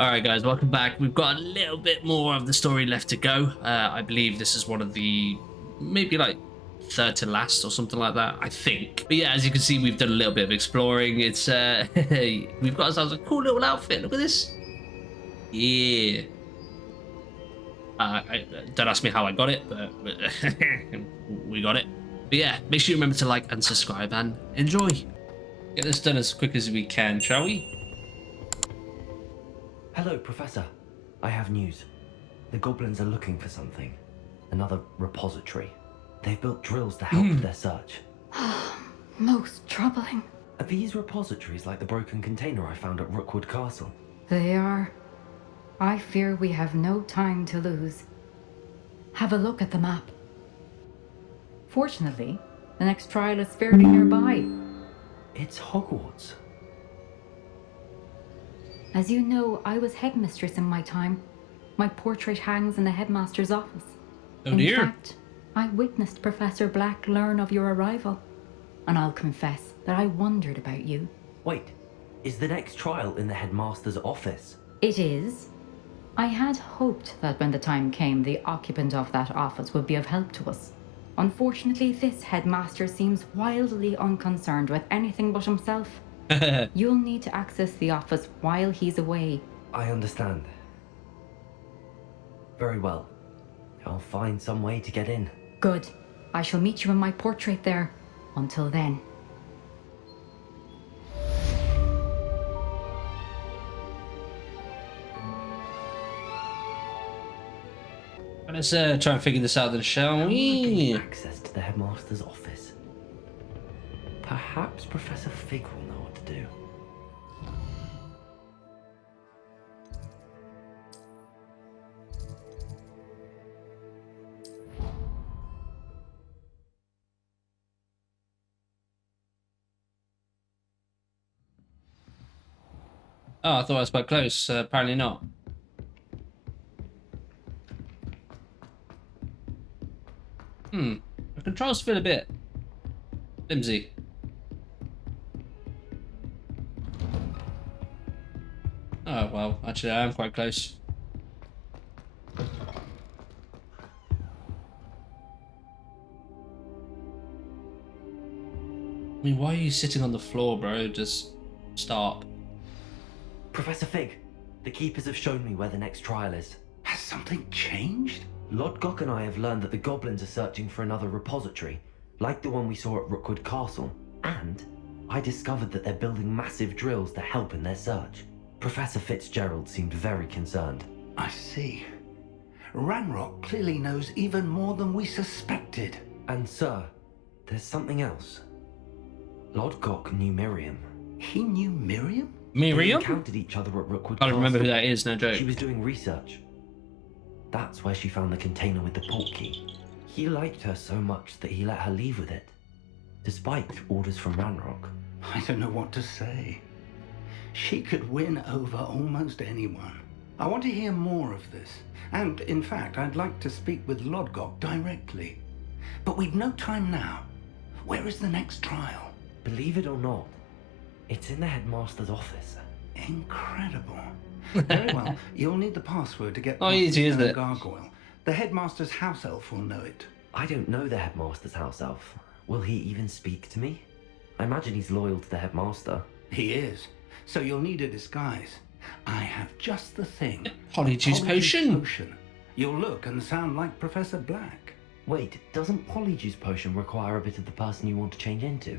All right, guys, welcome back. We've got a little bit more of the story left to go. I believe this is one of the maybe like third to last or something like that, I think. But yeah, as you can see, we've done a little bit of exploring. It's we've got ourselves a cool little outfit. Look at this. Yeah. Don't ask me how I got it, but we got it. But yeah, make sure you remember to like and subscribe and enjoy. Get this done as quick as we can, shall we? Hello, Professor. I have news. The goblins are looking for something. Another repository. They've built drills to help with their search. Most troubling. Are these repositories like the broken container I found at Rookwood Castle? They are. I fear we have no time to lose. Have a look at the map. Fortunately, the next trial is fairly nearby. It's Hogwarts. As you know, I was headmistress in my time. My portrait hangs in the headmaster's office. Oh dear. In fact, I witnessed Professor Black learn of your arrival. And I'll confess that I wondered about you. Wait, is the next trial in the headmaster's office? It is. I had hoped that when the time came, the occupant of that office would be of help to us. Unfortunately, this headmaster seems wildly unconcerned with anything but himself. You'll need to access the office while he's away. I understand. Very well. I'll find some way to get in. Good. I shall meet you in my portrait there. Until then. Let's try and figure this out then, shall we? Access to the headmaster's office. Perhaps Professor Fig will know what to do. Oh, I thought I was quite close. Apparently not. The controls feel a bit flimsy. Oh, well, actually, I am quite close. I mean, why are you sitting on the floor, bro? Just stop. Professor Fig, the keepers have shown me where the next trial is. Has something changed? Lodgok and I have learned that the goblins are searching for another repository, like the one we saw at Rookwood Castle. And I discovered that they're building massive drills to help in their search. Professor Fitzgerald seemed very concerned. I see. Ranrock clearly knows even more than we suspected. And sir, there's something else. Lodgok knew Miriam. He knew Miriam? They Miriam? encountered each other at Rookwood I Castle. don't remember who that is, no joke. She was doing research. That's where she found the container with the portkey. He liked her so much that he let her leave with it, despite orders from Ranrock. I don't know what to say. She could win over almost anyone. I want to hear more of this. And, in fact, I'd like to speak with Lodgok directly. But we've no time now. Where is the next trial? Believe it or not, it's in the headmaster's office. Incredible. Very well. You'll need the password to get Oh, past easy, the isn't it? gargoyle. The headmaster's house elf will know it. I don't know the headmaster's house elf. Will he even speak to me? I imagine he's loyal to the headmaster. He is. So you'll need a disguise. I have just the thing. Polyjuice potion. You'll look and sound like Professor Black. Wait, doesn't Polyjuice potion require a bit of the person you want to change into?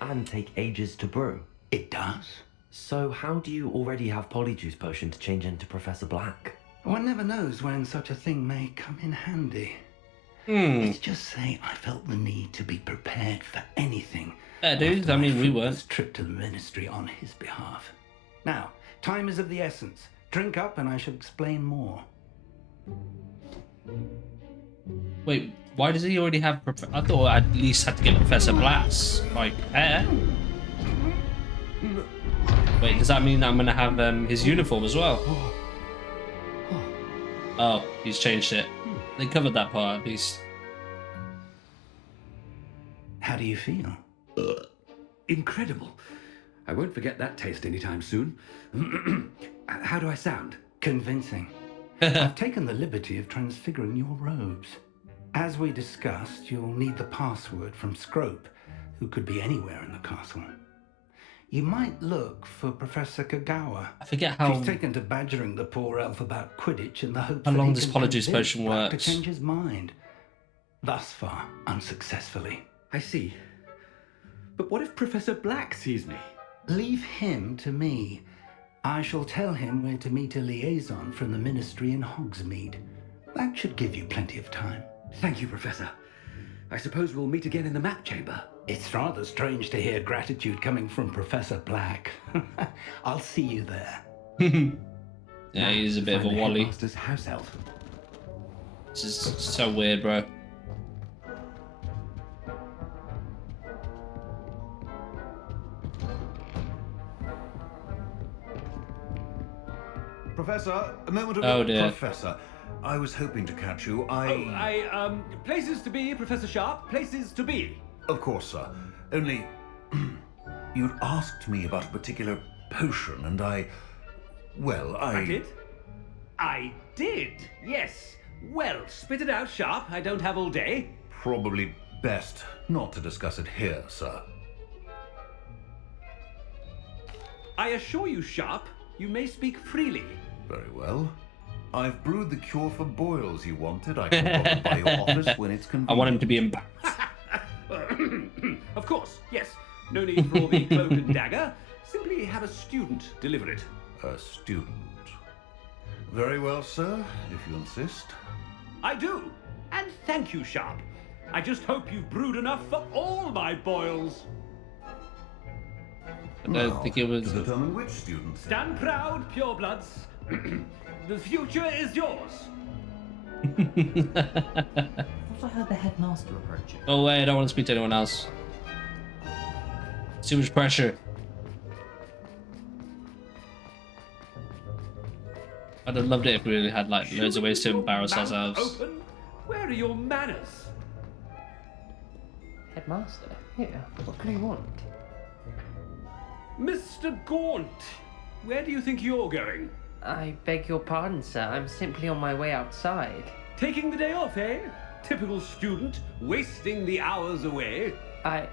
And take ages to brew? It does. So how do you already have Polyjuice potion to change into Professor Black? One never knows when such a thing may come in handy. Hmm. Let's just say I felt the need to be prepared for anything. Yeah, dude. after I my mean, we fruitless weren't. trip to the ministry on his behalf. Now, time is of the essence. Drink up and I shall explain more. Wait, why does he already have? I thought I at least had to get Professor Black's like hair. Wait, does that mean that I'm gonna have his uniform as well? Oh, he's changed it. They covered that part at least. How do you feel? Incredible. I won't forget that taste anytime soon. How do I sound? Convincing. I've taken the liberty of transfiguring your robes. As we discussed, you'll need the password from Scrope, who could be anywhere in the castle. You might look for Professor Kagawa. I forget how She's taken to badgering the poor elf about Quidditch in the hope How that long he this can Polyjuice convince potion Black works. to change his mind. Thus far, unsuccessfully. I see. But what if Professor Black sees me? Leave him to me. I shall tell him where to meet a liaison from the Ministry in Hogsmeade. That should give you plenty of time. Thank you, Professor. I suppose we'll meet again in the map chamber. It's rather strange to hear gratitude coming from Professor Black. I'll see you there. yeah, he's a bit of a Find the wally. headmaster's house elf. This is so weird, bro. Professor, a moment of Oh, dear. Professor, I was hoping to catch you. Places to be, Professor Sharp. Places to be. Of course, sir. Only, you'd asked me about a particular potion, and I did? I did, yes. Well, spit it out, Sharp. I don't have all day. Probably best not to discuss it here, sir. I assure you, Sharp, you may speak freely. Very well. I've brewed the cure for boils you wanted. I can pop it by your office when it's convenient. I want him to be embarrassed. Of course, yes. No need for all the cloak and dagger. Simply have a student deliver it. A student. Very well, sir, if you insist. I do. And thank you, Sharp. I just hope you've brewed enough for all my boils. I don't think it was. To determine which student. Stand proud, purebloods. The future is yours. I thought I heard the headmaster approaching. Oh wait, I don't want to speak to anyone else. Too much pressure. I'd have loved it if we really had like loads of ways to embarrass Mouth ourselves. Open? Where are your manners? Headmaster, here, what can you want? Mr. Gaunt, where do you think you're going? I beg your pardon, sir. I'm simply on my way outside. Taking the day off, eh? Typical student, wasting the hours away. I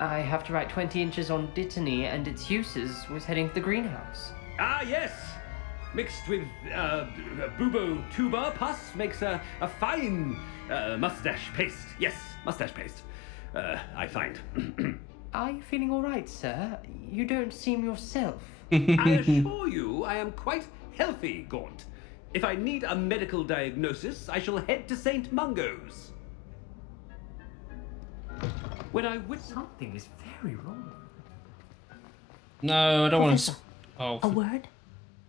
have to write 20 inches on Dittany and its uses. Was heading to the greenhouse. Ah, yes. Mixed with bubo tuber pus makes a fine mustache paste. Yes, mustache paste. I find. Are you feeling all right, sir? You don't seem yourself. I assure you, I am quite healthy, Gaunt. If I need a medical diagnosis, I shall head to St. Mungo's. When I witness... Something is very wrong. No, I don't want to. Professor, Oh, a word?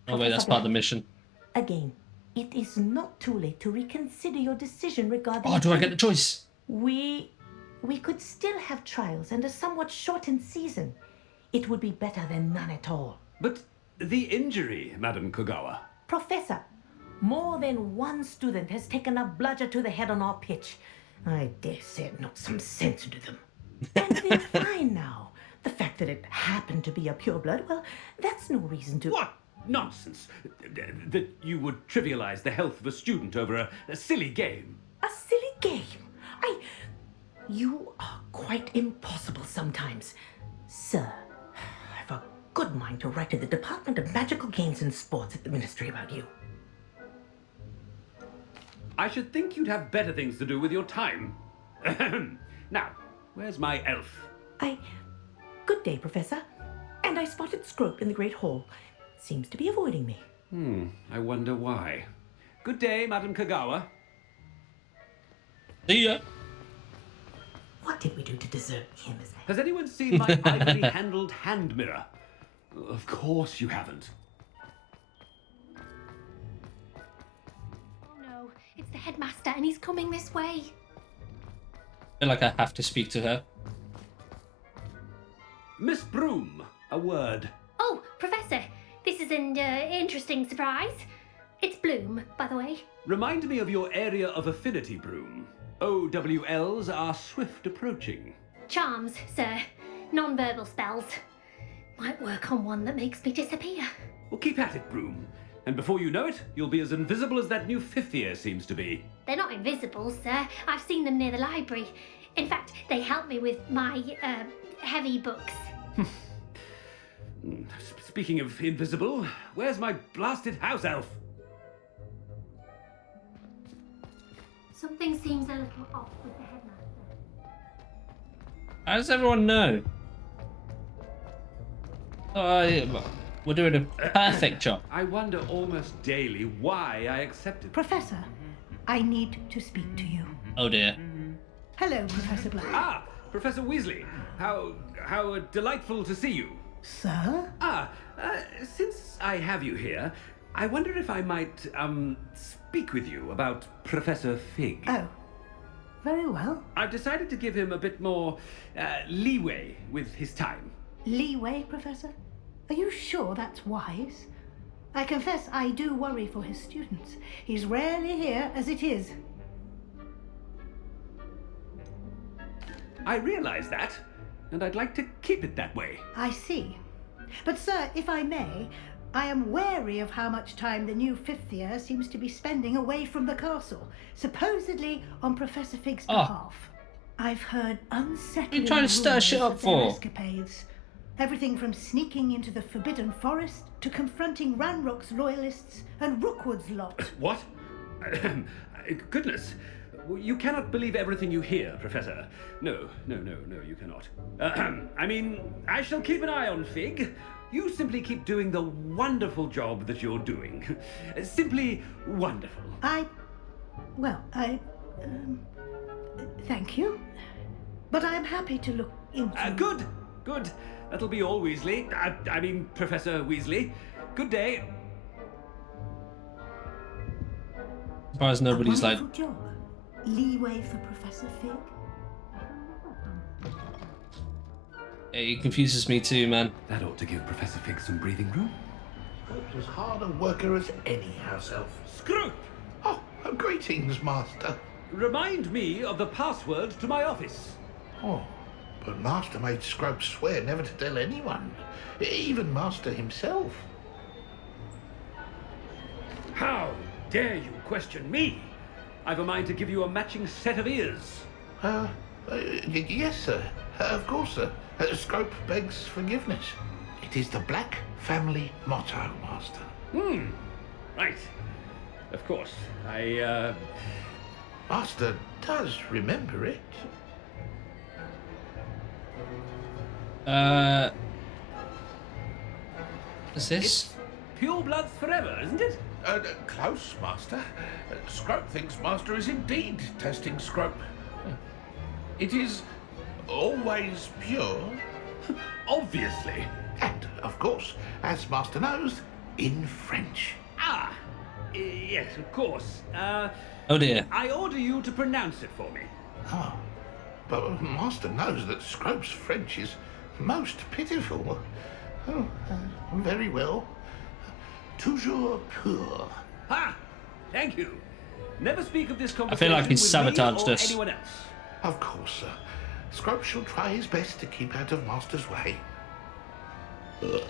oh wait, that's part of the mission. Again, it is not too late to reconsider your decision regarding... Oh, do I get the choice? We could still have trials and a somewhat shortened season. It would be better than none at all. But the injury, Madam Kogawa. Professor, more than one student has taken a bludger to the head on our pitch. I dare say it knocked some sense into them. And they're fine now. The fact that it happened to be a pureblood, well, that's no reason to... What nonsense! That you would trivialize the health of a student over a silly game. A silly game? You are quite impossible sometimes. Sir, I've a good mind to write to the Department of Magical Games and Sports at the Ministry about you. I should think you'd have better things to do with your time. Now, where's my elf? Good day, Professor. And I spotted Scrope in the Great Hall. Seems to be avoiding me. I wonder why. Good day, Madam Kagawa. See ya. What did we do to deserve him as Has anyone seen my ivory-handled hand mirror? Of course you haven't. Oh no, it's the headmaster and he's coming this way. I feel like I have to speak to her. Miss Broom, a word. Oh, Professor, this is an interesting surprise. It's Bloom, by the way. Remind me of your area of affinity, Broom. OWLs are swift approaching. Charms, sir. Non-verbal spells. Might work on one that makes me disappear. Well, keep at it, Broom. And before you know it, you'll be as invisible as that new fifth year seems to be. They're not invisible, sir. I've seen them near the library. In fact, they help me with my, heavy books. Speaking of invisible, where's my blasted house elf? Something seems a little off with the headmaster. How does everyone know? We're doing a perfect job. I wonder almost daily why I accepted. Professor, I need to speak to you. Oh dear. Hello, Professor Black. Ah, Professor Weasley. How delightful to see you. Sir? Since I have you here, I wonder if I might, speak with you about Professor Fig. Oh, very well. I've decided to give him a bit more, leeway with his time. Leeway, Professor? Are you sure that's wise? I confess I do worry for his students. He's rarely here as it is. I realize that, and I'd like to keep it that way. I see. But sir, if I may, I am wary of how much time the new fifth year seems to be spending away from the castle, supposedly on Professor Fig's behalf. I've heard unsettling What are you trying to stir shit up rumors of their for? escapades. Everything from sneaking into the Forbidden Forest to confronting Ranrock's loyalists and Rookwood's lot. What? Goodness. You cannot believe everything you hear, Professor. No, you cannot. I mean, I shall keep an eye on Fig. You simply keep doing the wonderful job that you're doing. Simply wonderful. Thank you. But I'm happy to look into... Good. That'll be all, Weasley. I mean, Professor Weasley. Good day. Surprised nobody's A like, wonderful job. Leeway for Professor Fig. it confuses me too, man. That ought to give Professor Fig some breathing room. Scrope's as hard a worker as any house elf. Scrope! Oh, greetings, Master. Remind me of the password to my office. Oh, but Master made Scrope swear never to tell anyone, even Master himself. How dare you question me? I've a mind to give you a matching set of ears. Yes, sir. Of course, sir. Scrope begs forgiveness. It is the Black family motto, Master. Right. Of course. Master does remember it. What's this? Pure bloods forever, isn't it? Close, Master. Scrope thinks Master is indeed testing Scrope. It is always pure. Obviously. And, of course, as Master knows, in French. Yes, of course. Oh dear. I order you to pronounce it for me. Oh, but Master knows that Scrope's French is most pitiful. Oh, very well. Toujours pur. Ha! Thank you. Never speak of this I conversation feel like he's with sabotaged me or us. anyone else. Of course, sir. Scrope shall try his best to keep out of Master's way. The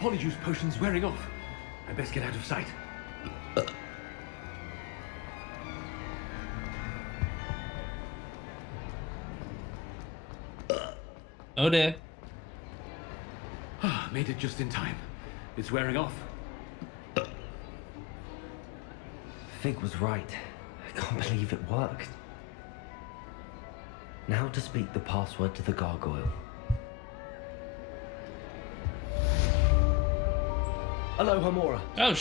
polyjuice potion's wearing off. I best get out of sight. Oh dear. Made it just in time. It's wearing off. Fig was right. I can't believe it worked. Now to speak the password to the gargoyle. Hello, Hamora. Oh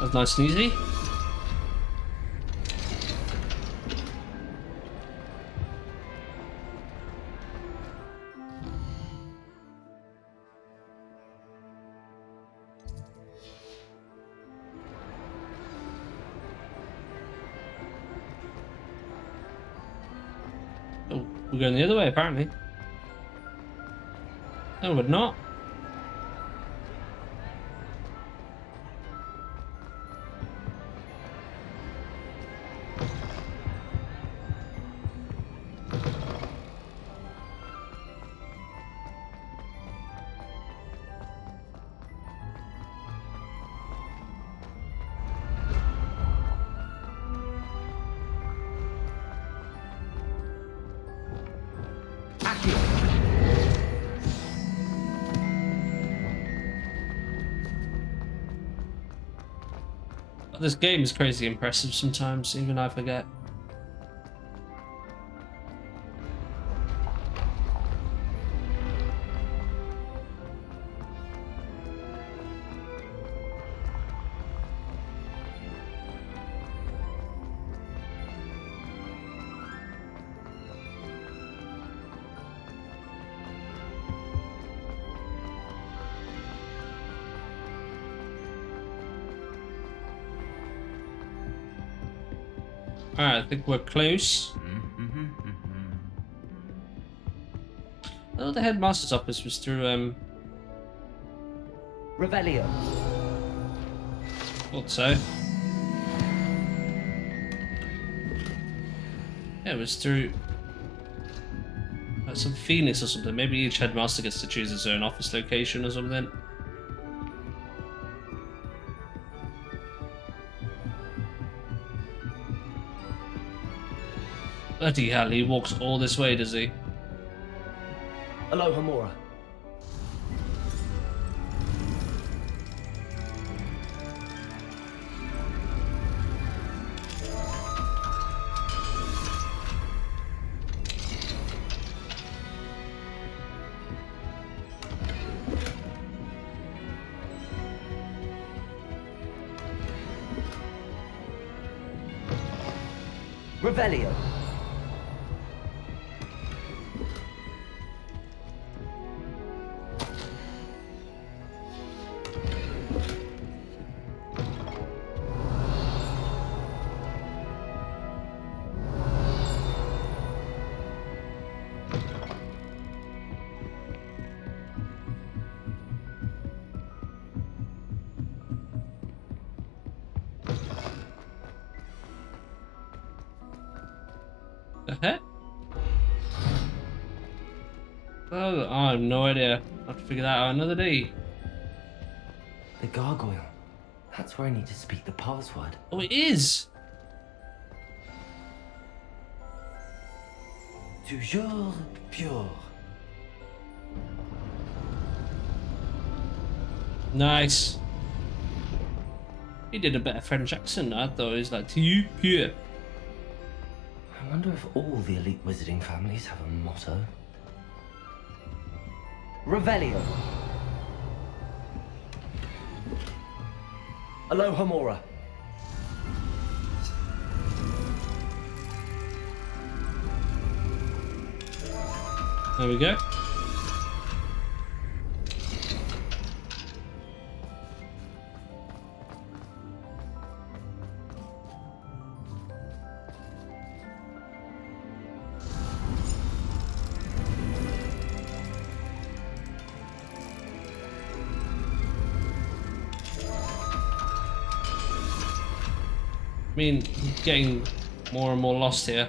That's nice and easy. Oh, we're going the other way, apparently. No, we're not. This game is crazy impressive sometimes, even I forget. Alright, I think we're close. Oh, the headmaster's office was through, Revelio. Thought so. Yeah, it was through some Phoenix or something. Maybe each headmaster gets to choose his own office location or something. Bloody hell, he walks all this way, does he? Aloha Mora. Revelio. The heck? Oh, I have no idea. I'll have to figure that out another day. The gargoyle. That's where I need to speak the password. Oh, it is! Toujours pure. Nice. He did a better French accent. I thought he was like, to you, pure. I wonder if all the elite wizarding families have a motto. Revelio. Aloha Mora. There we go. I mean, getting more and more lost here.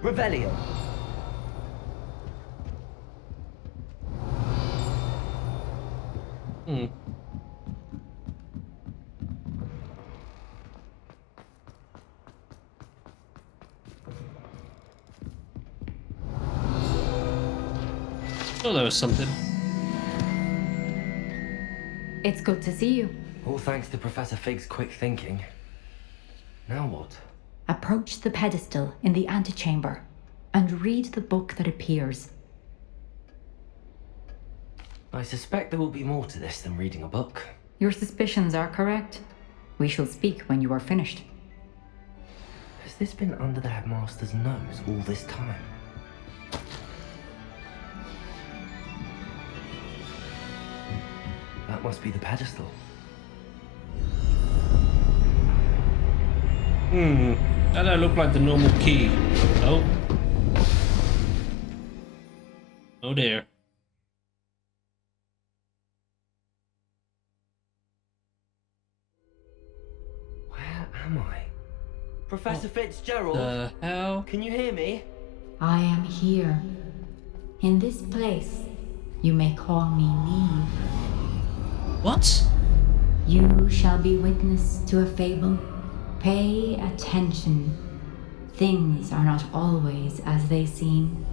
Revelio. Hmm. Oh, there was something. It's good to see you. All thanks to Professor Fig's quick thinking. Now what? Approach the pedestal in the antechamber and read the book that appears. I suspect there will be more to this than reading a book. Your suspicions are correct. We shall speak when you are finished. Has this been under the headmaster's nose all this time? That must be the pedestal. That don't look like the normal key. Oh. Oh dear. Where am I? Professor Fitzgerald? The hell? Can you hear me? I am here. In this place, you may call me Neve. What? You shall be witness to a fable. Pay attention. things are not always as they seem.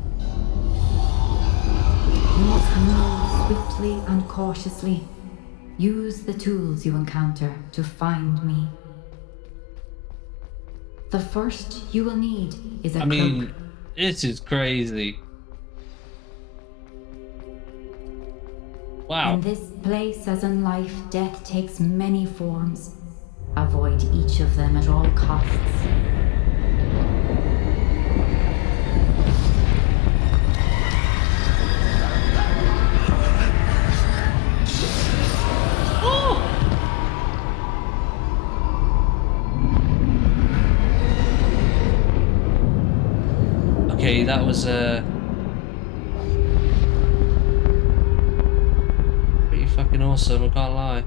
You must move swiftly and cautiously. Use the tools you encounter to find me. The first you will need is a cloak. This is crazy. Wow. In this place, as in life, death takes many forms. Avoid each of them at all costs. Okay, that was pretty fucking awesome, I can't lie.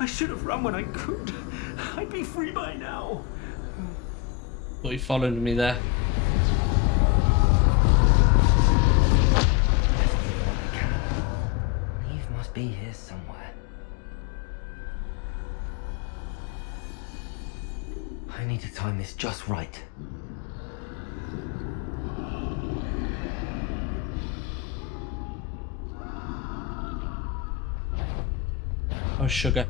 I should have run when I could. I'd be free by now. Thought you followed me there. Eve must be here somewhere. I need to time this just right. Oh, sugar.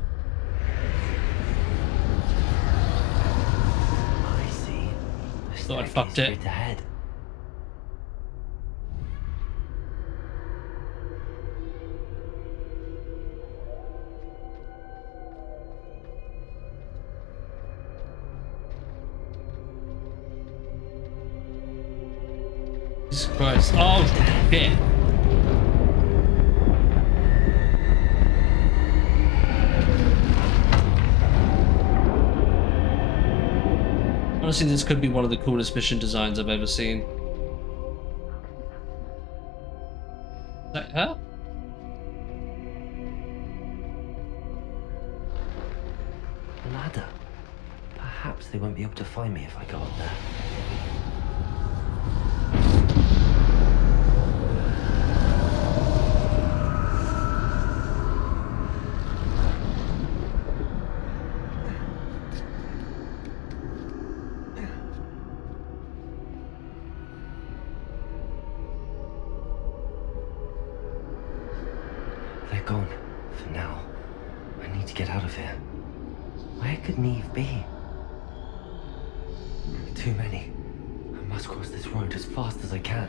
I see. Thought I'd fucked it. Straight ahead. Jesus Christ. Oh, shit. Honestly, this could be one of the coolest mission designs I've ever seen. Is that her? Ladder. Perhaps they won't be able to find me if I go up there. They're gone. For now. I need to get out of here. Where could Neve be? Too many. I must cross this road as fast as I can.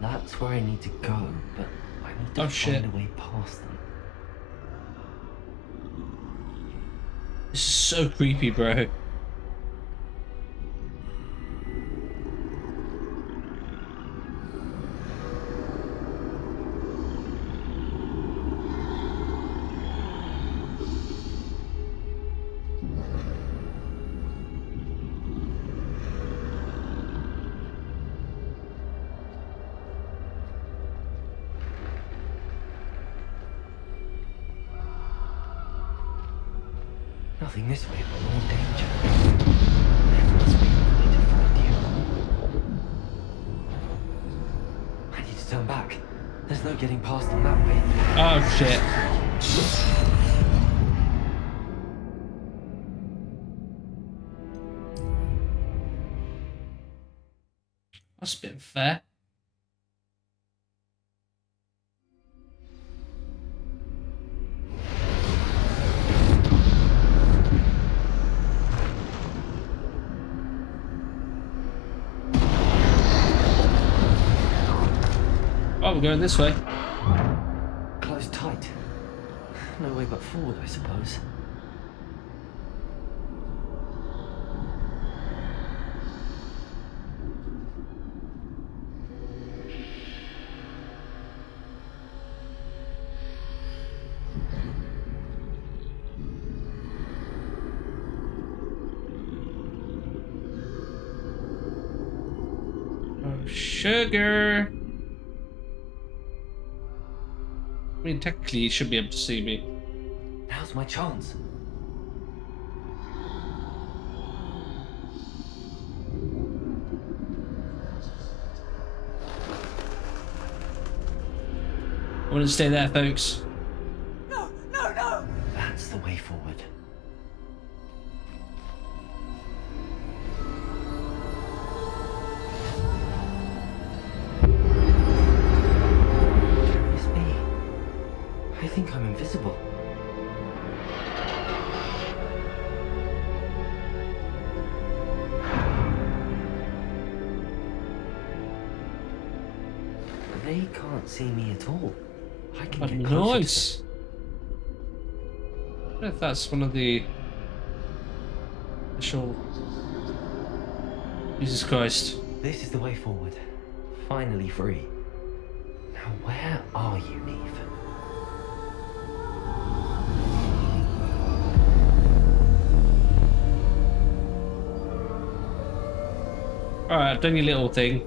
That's where I need to go, but I need to find a way past them. This is so creepy, bro. Nothing this way but more danger. There must be a way to find you. I need to turn back. There's no getting past them that way. Oh shit. That's a bit unfair. Oh, we're going this way. Closed tight. No way but forward, I suppose. Oh, sugar. mean, technically, he should be able to see me. Now's my chance. I wouldn't stay there, folks. No, no, no! That's the way forward. Can this be? I think I'm invisible. They can't see me at all. I can get closer. Nice. I wonder if that's one of the special. Jesus Christ. This is the way forward. Finally free. Now where are you, Neve? Alright, I've done your little thing.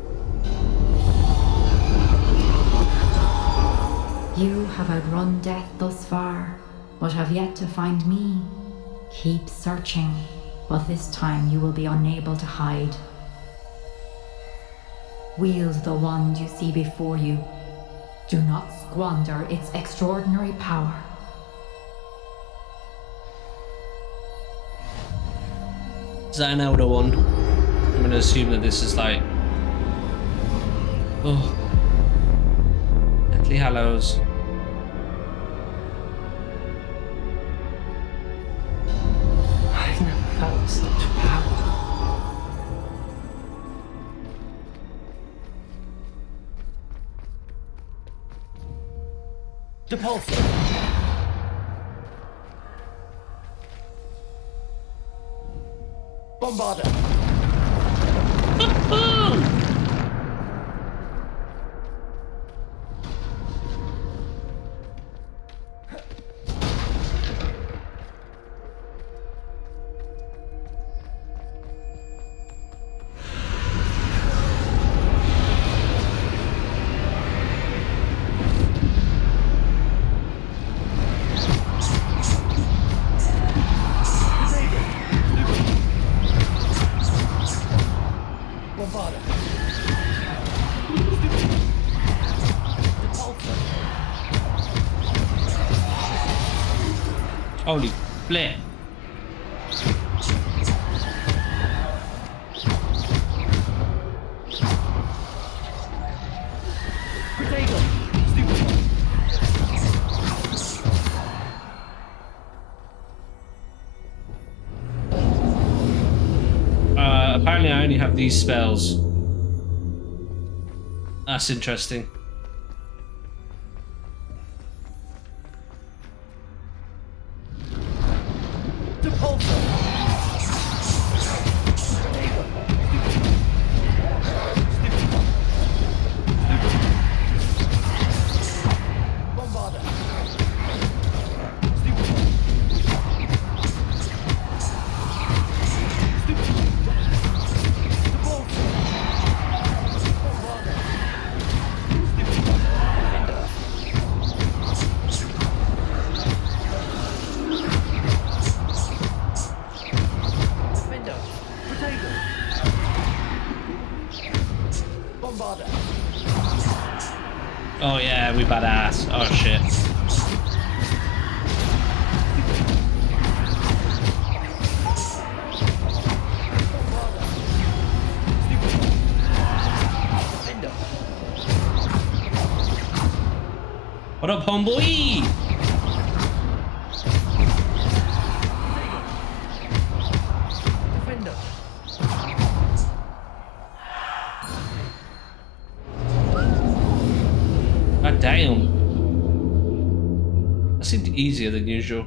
You have outrun death thus far, but have yet to find me. Keep searching, but this time you will be unable to hide. Wield the wand you see before you. Do not squander its extraordinary power. Is that an elder wand? I'm gonna assume that this is like... Oh. Deathly Hallows. I've never felt such power. Depulsor! Bombarder! Holy flip. Apparently I only have these spells. That's interesting. Oh yeah, we badass. Oh shit. What up, homeboy? God damn. That seemed easier than usual.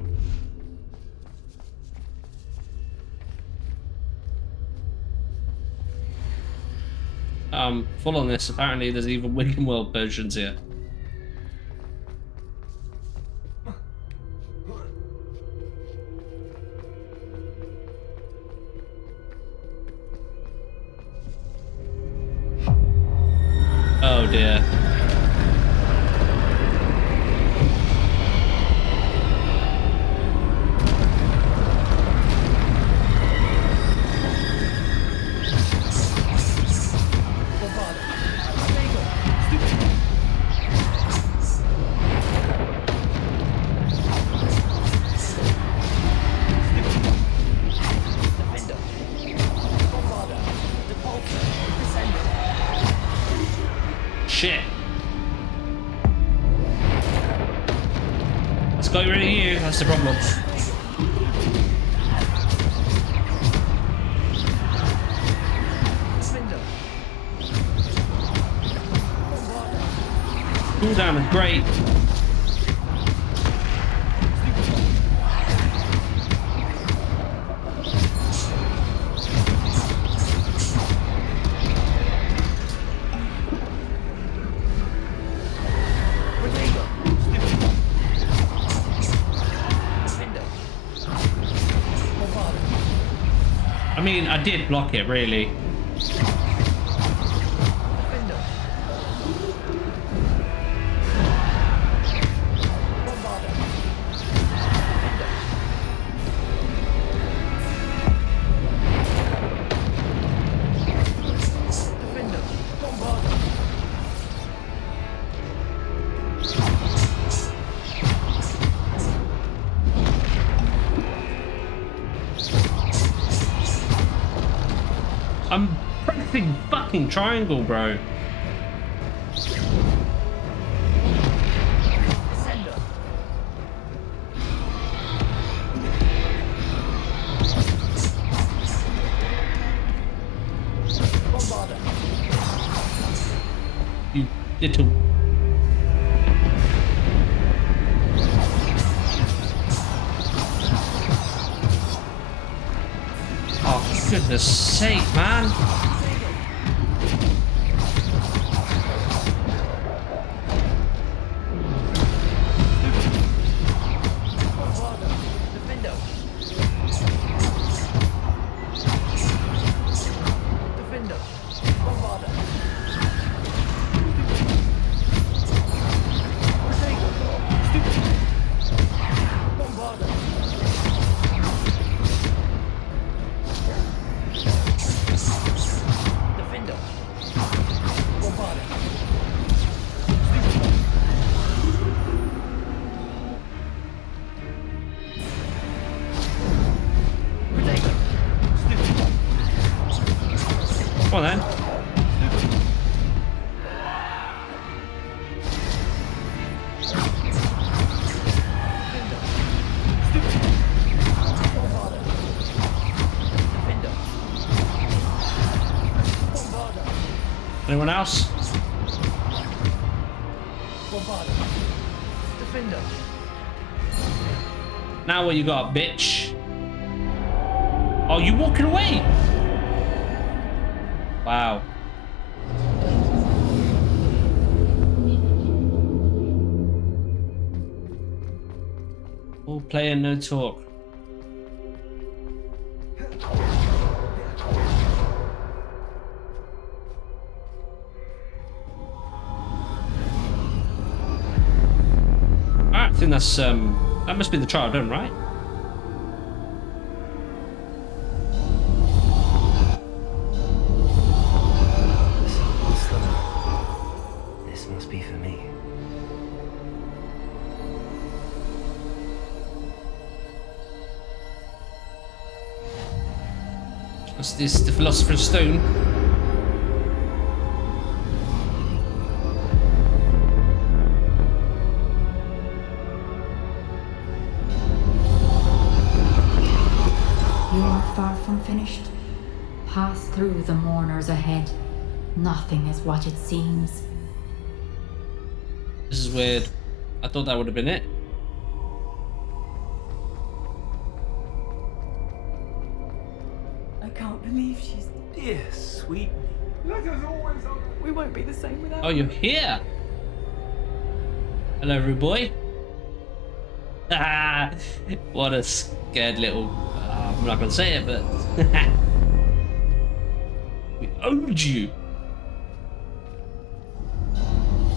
Full on this. Apparently there's even Wicked World versions here. Oh dear. shit. It's got rid of you, that's the problem. Cooldown is great. I mean, I did block it, really. I'm pressing fucking triangle, bro. You little... Oh, goodness sake, man. Come on then. Anyone else? Now what you got, bitch? Oh, you walking away? Wow. All play and no talk. Alright, I think that's that must be the trial done, right? This must be for me. What's this? The Philosopher's Stone? You are far from finished. Pass through the mourners ahead. Nothing is what it seems. This is weird. I thought that would have been it. I can't believe she's dear, sweet. Let us always hope we won't be the same without. Oh, you're here. Hello, rude boy. What a scared little... I'm not gonna say it, but... We owed you.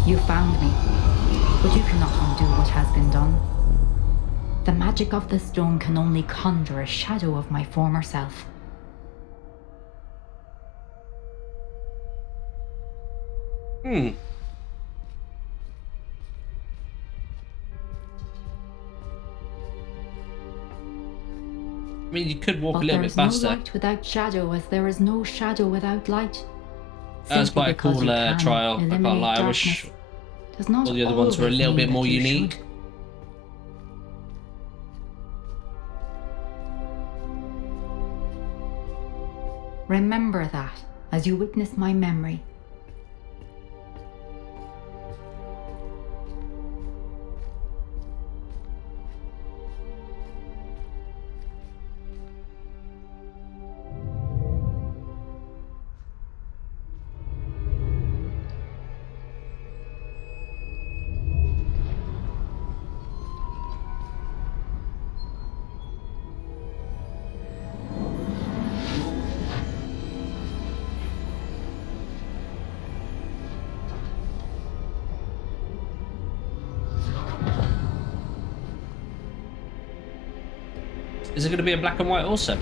You found me, but you cannot undo what has been done. The magic of the stone can only conjure a shadow of my former self. I mean, you could walk a little bit faster. There is no light without shadow, as there is no shadow without light. That was quite a because cool you can trial. I can't eliminate lie. I wish darkness does not all the other ones were a always little mean bit more that you unique. should. Remember that as you witness my memory. Is it going to be a black and white also?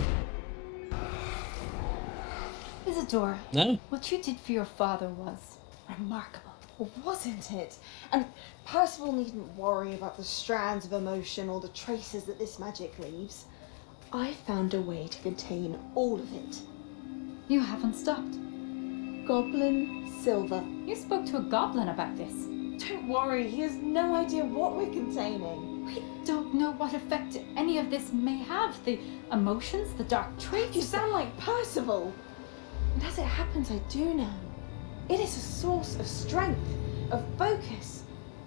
Isadora, No? what you did for your father was remarkable, wasn't it? And Percival needn't worry about the strands of emotion or the traces that this magic leaves. I found a way to contain all of it. You haven't stopped. Goblin silver. You spoke to a goblin about this. Don't worry, he has no idea what we're containing. We don't know what effect any of this may have. The emotions, the dark traits. You sound like Percival. And as it happens, I do know. It is a source of strength, of focus.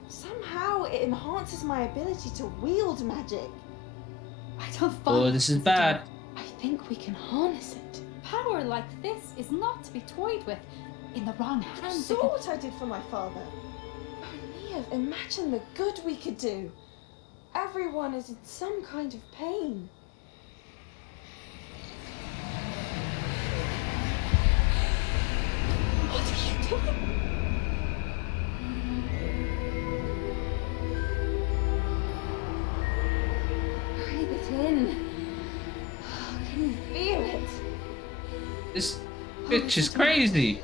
Somehow it enhances my ability to wield magic. I don't follow. Oh, this is bad. I think we can harness it. Power like this is not to be toyed with. In the wrong You hands. saw what I did for my father. Oh, Nia, imagine the good we could do. Everyone is in some kind of pain. What are you doing? Breathe it in. Can you feel it? This bitch is crazy.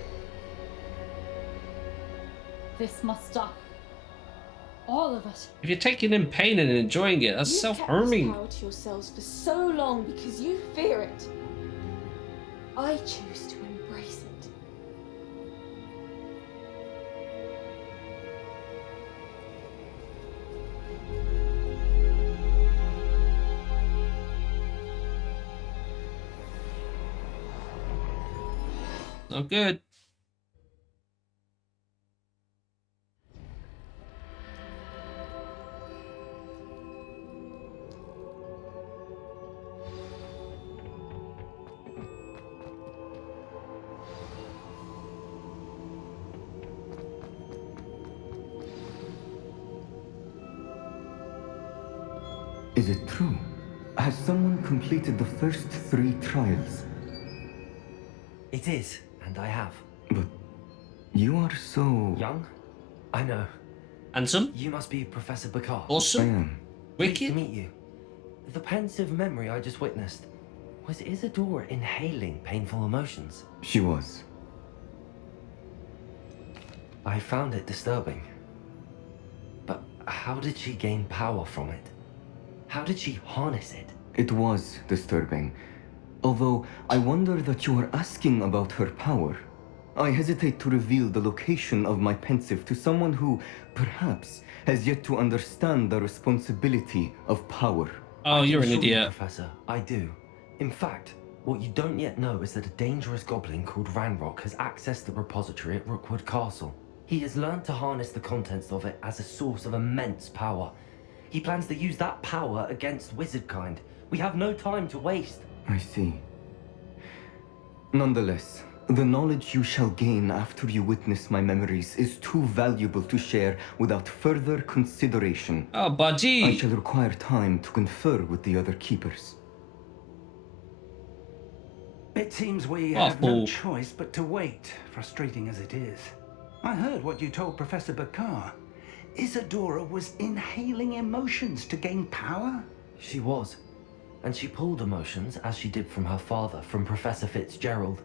This must stop. All of it. If you're taking in pain and enjoying it, that's You've self-harming. kept this power to yourselves for so long because you fear it. I choose to embrace it. Not good. Is it true? Has someone completed the first 3 trials? It is, and I have. But you are so... Young? I know. Handsome? You must be Professor Bacard. I Awesome? am. Pleased to Wicked? meet you. The pensive memory I just witnessed. Was Isadora inhaling painful emotions? She was. I found it disturbing. But how did she gain power from it? How did she harness it? It was disturbing. Although, I wonder that you are asking about her power. I hesitate to reveal the location of my pensive to someone who, perhaps, has yet to understand the responsibility of power. Oh, you're an Sure, idiot. Professor, I do. In fact, what you don't yet know is that a dangerous goblin called Ranrock has accessed the repository at Rookwood Castle. He has learned to harness the contents of it as a source of immense power. He plans to use that power against wizardkind. We have no time to waste. I see. Nonetheless, the knowledge you shall gain after you witness my memories is too valuable to share without further consideration. Oh, I budgie. shall require time to confer with the other keepers. It seems we Oh, have no fool. choice but to wait, frustrating as it is. I heard what you told Professor Bacard. Isadora was inhaling emotions to gain power? She was. And she pulled emotions, as she did from her father, from Professor Fitzgerald,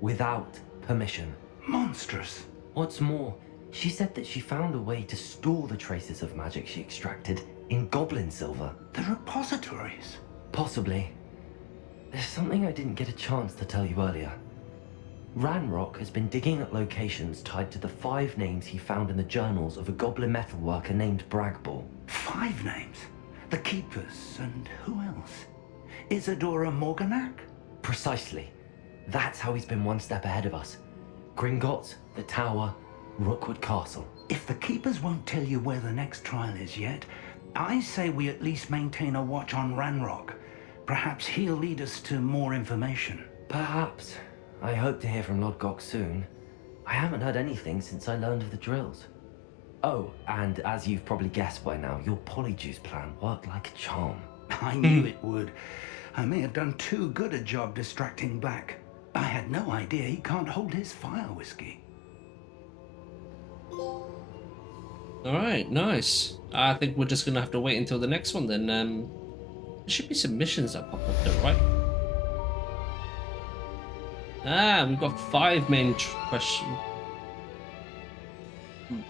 without permission. Monstrous. What's more, she said that she found a way to store the traces of magic she extracted in goblin silver. The repositories. Possibly. There's something I didn't get a chance to tell you earlier. Ranrock has been digging at locations tied to the 5 names he found in the journals of a goblin metalworker named Bragball. 5 names? The Keepers, and who else? Isadora Morganac? Precisely. That's how he's been one step ahead of us. Gringotts, the Tower, Rookwood Castle. If the Keepers won't tell you where the next trial is yet, I say we at least maintain a watch on Ranrock. Perhaps he'll lead us to more information. Perhaps. I hope to hear from Lodgok soon. I haven't heard anything since I learned of the drills. Oh, and as you've probably guessed by now, your Polyjuice plan worked like a charm. I knew it would. I may have done too good a job distracting Black. I had no idea he can't hold his fire whiskey. Alright, nice. I think we're just gonna have to wait until the next one then. There should be some missions that pop up there, right? Ah, we've got 5 main questions.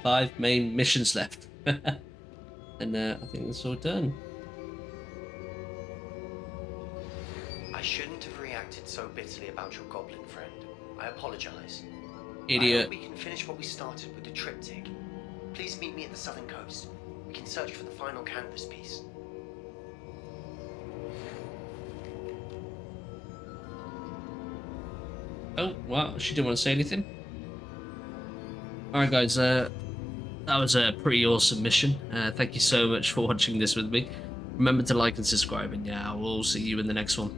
5 main missions left. And I think that's all done. I shouldn't have reacted so bitterly about your goblin friend. I apologize. Idiot. I hope we can finish what we started with the triptych. Please meet me at the southern coast. We can search for the final canvas piece. Oh, well, she didn't want to say anything. Alright guys, that was a pretty awesome mission. Thank you so much for watching this with me. Remember to like and subscribe, and yeah, I will see you in the next one.